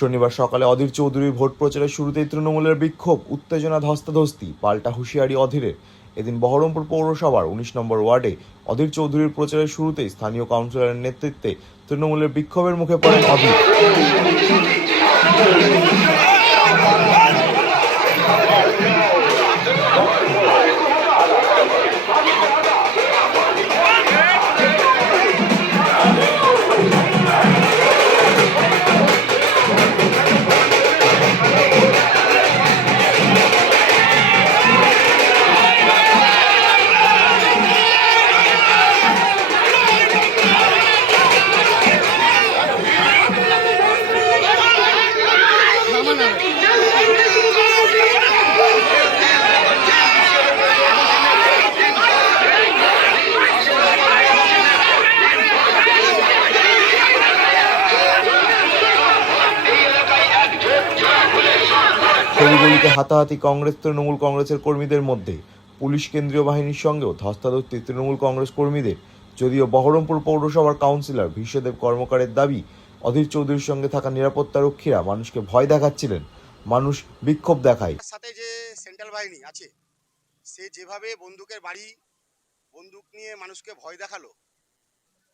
শনিবার সকালে অধীর চৌধুরীর ভোট প্রচারের শুরুতেই তৃণমূলের বিক্ষোভ, উত্তেজনা, ধস্তাধস্তি, পাল্টা হুঁশিয়ারি অধীরের। এদিন বহরমপুর পৌরসভার ১৯ নম্বর ওয়ার্ডে অধীর চৌধুরীর প্রচারের শুরুতেই স্থানীয় কাউন্সিলরের নেতৃত্বে তৃণমূলের বিক্ষোভের মুখে পড়েন অধীর। গলিগলিতে হাতাহাতি কংগ্রেস তৃণমূল কংগ্রেসের কর্মীদের মধ্যে, পুলিশ কেন্দ্রীয় বাহিনীর সঙ্গেও ধস্তাধস্তি তৃণমূল কংগ্রেস কর্মীদের। যদিও বহরমপুর পৌরসভার কাউন্সিলর ভীষ্মদেব কর্মকারের দাবি, অধীর চৌধুরীর সঙ্গে থাকা নিরাপত্তারক্ষীরা মানুষকে ভয় দেখাচ্ছিলেন, মানুষ বিক্ষোভ দেখায়। সাথে যে সেন্ট্রাল বাহিনী আছে, সে যেভাবে বন্দুকের বাড়ি বন্দুক নিয়ে মানুষকে ভয় দেখালো,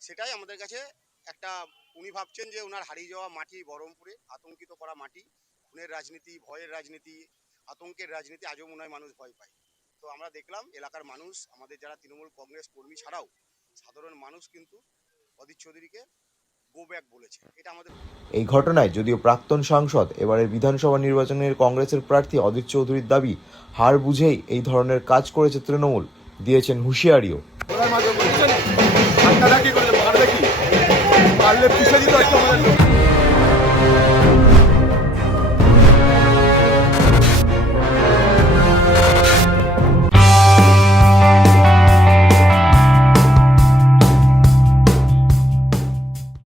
সেটাই আমাদের কাছে একটা, উনি ভাবছেন যে ওনার হারিয়ে যাওয়া মাটি, বহরমপুরে আতঙ্কিত করা মাটি, খুনের রাজনীতি, ভয়ের রাজনীতি, আতঙ্কের রাজনীতি আজও মনে হয় মানুষ ভয় পায়। তো আমরা দেখলাম এলাকার মানুষ, আমাদের যারা তৃণমূল কংগ্রেস কর্মী ছাড়াও সাধারণ মানুষ কিন্তু অধীর চৌধুরীকে গো ব্যাক বলেছে। এটা আমাদের এই ঘটনায় যদিও প্রাক্তন সাংসদ, এবারের বিধানসভা নির্বাচনের কংগ্রেসের প্রার্থী অধীর চৌধুরীর দাবি, হার বুঝেই এই ধরনের কাজ করেছে তৃণমূল, দিয়েছেন হুঁশিয়ারিও। পারলে পিছিয়ে দিত